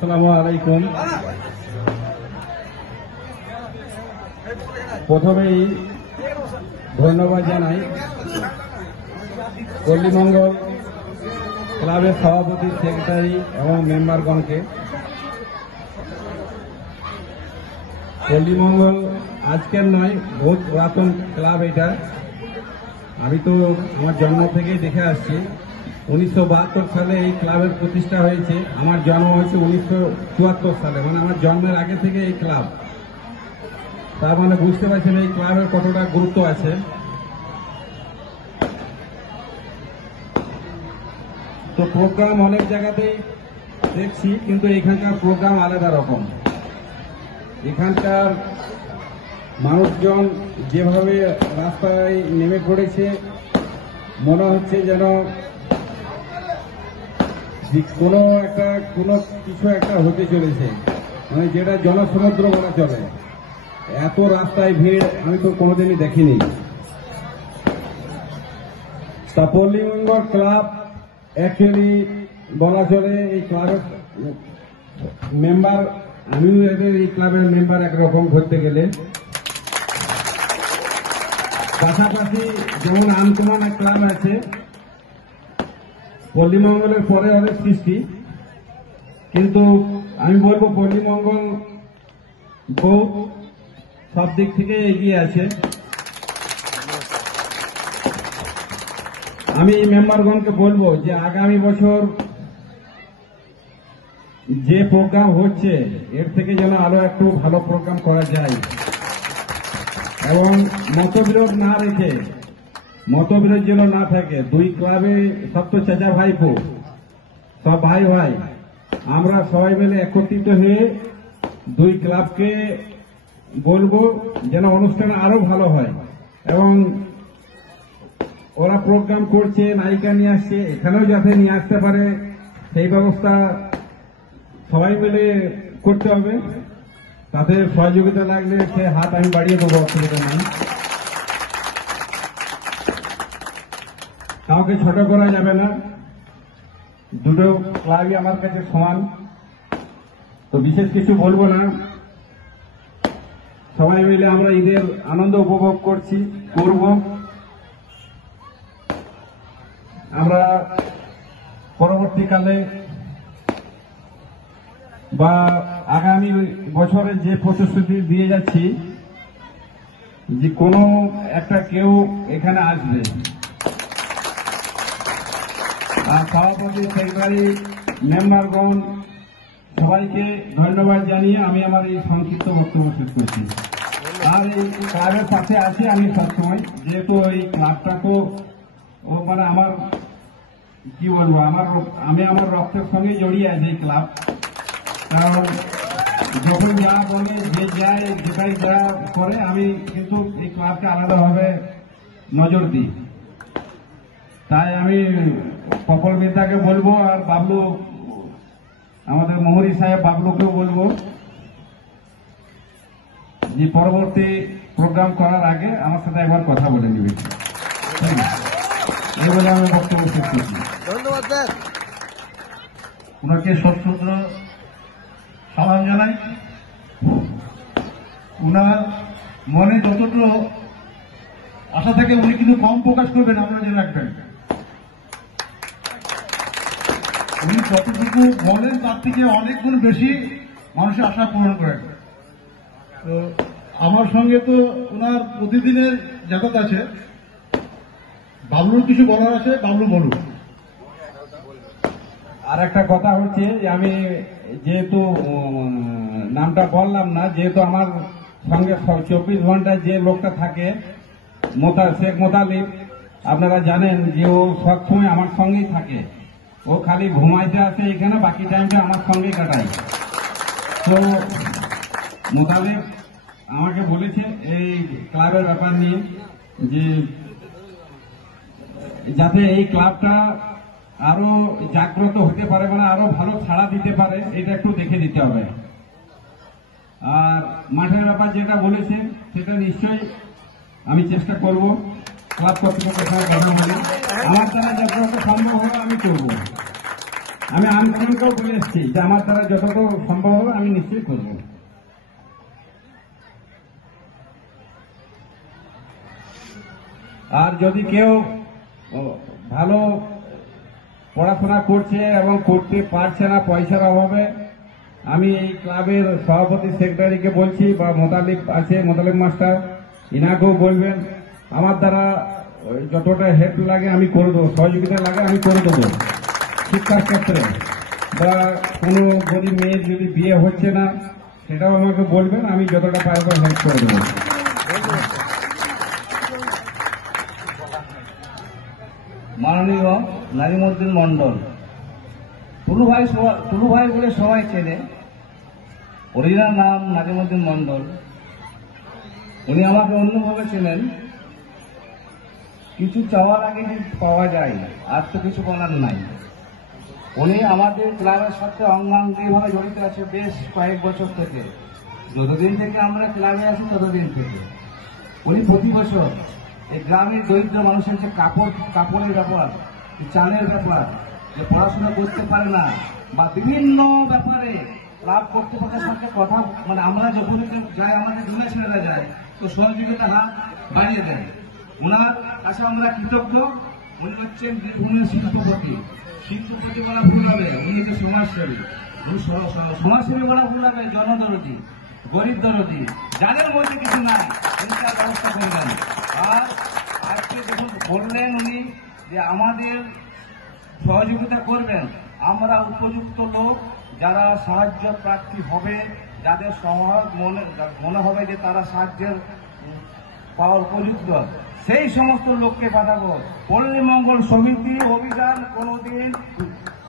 আসসালামু আলাইকুম। প্রথমেই ধন্যবাদ জানাই পল্লীমঙ্গল ক্লাবের সভাপতি, সেক্রেটারি এবং মেম্বারগণকে। পল্লীমঙ্গল আজকের নয়, বহুত পুরাতন ক্লাব এটা। আমি তো আমার জন্ম থেকেই দেখে আসছি। 1972 সালে এই ক্লাবের প্রতিষ্ঠা হয়েছে। আমার জন্ম হয়েছে 1974 সালে, মানে আমার জন্মের আগে থেকে এই ক্লাব। তার মানে বুঝতে পারছেন এই ক্লাবের কতটা গুরুত্ব আছে। তো প্রোগ্রাম অনেক জায়গাতেই দেখছি, কিন্তু এখানকার প্রোগ্রাম আলাদা রকম। এখানকার মানুষজন যেভাবে রাস্তায় নেমে পড়েছে, মনে হচ্ছে যেন কোনো কিছু একটা হতে চলেছে, মানে যেটা জনসমুদ্র বলা চলে। এত রাস্তায় ভিড় আমি তো কোনোদিনই দেখিনি। তা পল্লীমঙ্গল ক্লাব অ্যাকচুয়ালি বলা চলে এই ক্লাবের মেম্বার, আমিও এদের এই ক্লাবের মেম্বার একরকম ধরতে গেলে। পাশাপাশি যেমন আনকমন এক ক্লাব আছে, পল্লীমঙ্গলের পরে অনেক সৃষ্টি, কিন্তু আমি বলবো পল্লীমঙ্গল বহু সব দিক থেকে এগিয়ে আছে। আমি এই মেম্বারগণকে বলবো যে আগামী বছর যে প্রোগ্রাম হচ্ছে এর থেকে যেন আরো একটু ভালো প্রোগ্রাম করা যায়, এবং মতবিরোধ না রেখে, মতবিরোধ যেন না থাকে। দুই ক্লাবে সব তো চাচা ভাইপো, সব ভাই ভাই, আমরা সবাই মিলে একত্রিত হয়ে দুই ক্লাবকে বলবো যেন অনুষ্ঠান আরো ভালো হয়। এবং ওরা প্রোগ্রাম করছে, নায়িকা নিয়ে আসছে, এখানেও যাতে নিয়ে আসতে পারে সেই ব্যবস্থা সবাই মিলে করতে হবে। তাতে সহযোগিতা লাগলে সে হাত আমি বাড়িয়ে দেবো, অসুবিধা নাই। কাউকে ছোট করা যাবে না, দুটো ক্লাবই আমার কাছে সমান। তো বিশেষ কিছু বলবো না, সবাই মিলে আমরা ঈদের আনন্দ উপভোগ করব। আমরা পরবর্তীকালে বা আগামী বছরে যে প্রতিশ্রুতি দিয়ে যাচ্ছি যে কোনো একটা কেউ এখানে আসবে, আর সভাপতি, সেক্রেটারি, মেম্বারগণ সবাইকে ধন্যবাদ জানিয়ে আমি আমার এই সংক্ষিপ্ত বক্তব্য শেষ করছি। আর এই ক্লাবের পাশে আছি আমি সবসময়, যেহেতু এই ক্লাবটাকে মানে আমার কি বলবো, আমি আমার রক্তের সঙ্গে জড়িয়ে আছি এই ক্লাব। কারণ যখন যা বলে, যে যায় যেটাই যা করে, আমি কিন্তু এই ক্লাবকে আলাদাভাবে নজর দিই। তাই আমি কপল বিদ্যাকে বলবো, আর বাবলু, আমাদের মোহরি সাহেব বাবলুকেও বলবো যে পরবর্তী প্রোগ্রাম করার আগে আমার সাথে একবার কথা বলে নিবি। এই বলে আমি বক্তব্য শেষ করছি। ধন্যবাদ স্যার। ওনাকে সশ্রদ্ধ সালাম জানাই। ওনার মনে যতটুকু আশা থেকে উনি কিন্তু কম প্রকাশ করবেন, আপনারা জেনে রাখবেন। উনি যতটুকু বলেন তার থেকে অনেক গুণ বেশি মানুষের আশা পূরণ করেন। তো আমার সঙ্গে তো ওনার প্রতিদিনের যাতায়াত আছে। বাবলুর কিছু বলার আছে, বাবলু বলুন। আর একটা কথা হচ্ছে যে আমি যেহেতু নামটা বললাম না, যেহেতু আমার সঙ্গে 24 ঘন্টায় যে লোকটা থাকে, শেখ মোতালিব, আপনারা জানেন যে ও সবসময় আমার সঙ্গেই থাকে। ও খালি ঘুমাইতে আসে এখানে, বাকি টাইমটা আমার সঙ্গেই কাটায়। তো মোতালিব আমাকে বলেছে এই ক্লাবের ব্যাপার নিয়ে, যে যাতে এই ক্লাবটা আরো জাগ্রত হতে পারে, মানে আরো ভালো ছাড়া দিতে পারে, এটা একটু দেখে দিতে হবে। আর মাঠের ব্যাপার যেটা বলেছে সেটা নিশ্চয়ই আমি চেষ্টা করব, ক্লাব কর্তৃপক্ষের সঙ্গে কথা বলে আমার দ্বারা যতটা সম্ভব হবে আমি করব। আমি আন্দোলনকেও বলে এসেছি যে আমার দ্বারা যতটুকু সম্ভব হবে আমি নিশ্চয়ই করব। আর যদি কেউ ভালো পড়াশোনা করছে এবং করতে পারছে না পয়সার অভাবে, আমি এই ক্লাবের সভাপতি সেক্রেটারিকে বলছি, বা মোতালিব আছে, মোতালিব মাস্টার, ইনাকেও বলবেন, আমার দ্বারা যতটা হেল্প লাগে আমি করে দেবো, সহযোগিতা লাগে আমি করে দেবো। শিক্ষার ক্ষেত্রে বা কোনো গরিব মেয়ের যদি বিয়ে হচ্ছে না সেটাও আমাকে বলবেন, আমি যতটা পারবো হেল্প করে দেবো। মাননীয় নাজিমউদ্দিন মন্ডল, টুলু ভাই বলে সবাই চেনে, অরিজিনাল নাম নাজিমউদ্দিন মন্ডল। উনি আমাকে অন্যভাবে চেনেন। কিছু চাওয়ার আগে কিছু পাওয়া যায়, আর তো কিছু বলার নাই। উনি আমাদের ক্লাবের সাথে অঙ্গাঙ্গিভাবে জড়িত আছে বেশ কয়েক বছর থেকে। যতদিন থেকে আমরা ক্লাবে আছি ততদিন থেকে উনি প্রতি বছর এই গ্রামের দরিদ্র মানুষের যে কাপড়ের ব্যাপার, চালের ব্যাপার, যে পড়াশোনা করতে পারে না বা বিভিন্ন ব্যাপারে ক্লাব কর্তৃপক্ষের সাথে কথা, মানে আমরা যখন যাই, আমাদের জুনিয়র ছেলেরা যায়, তো সহযোগিতা হাত বাড়িয়ে দেয়। ওনার কাছে আমরা কৃতজ্ঞ। উনি হচ্ছেন বীরভূমের শিল্পপতি। শিল্পপতি বলা ভুল হবে, উনি হচ্ছে সমাজসেবী। সমাজসেবী বলা ভুল হবে, জনদরদি, গরিব দরদি, যাদের মধ্যে কিছু নাই উনি তার ব্যবস্থা করবেন। আর আজকে যখন বললেন উনি যে আমাদের সহযোগিতা করবেন, আমরা উপযুক্ত লোক যারা সাহায্য প্রার্থী হবে, যাদের সহায়ক মনে হবে যে তারা সাহায্যের পাওয়ার উপযুক্ত, সেই সমস্ত লোককে পাঠাবো। পল্লী মঙ্গল সমিতি অভিযান কোনোদিন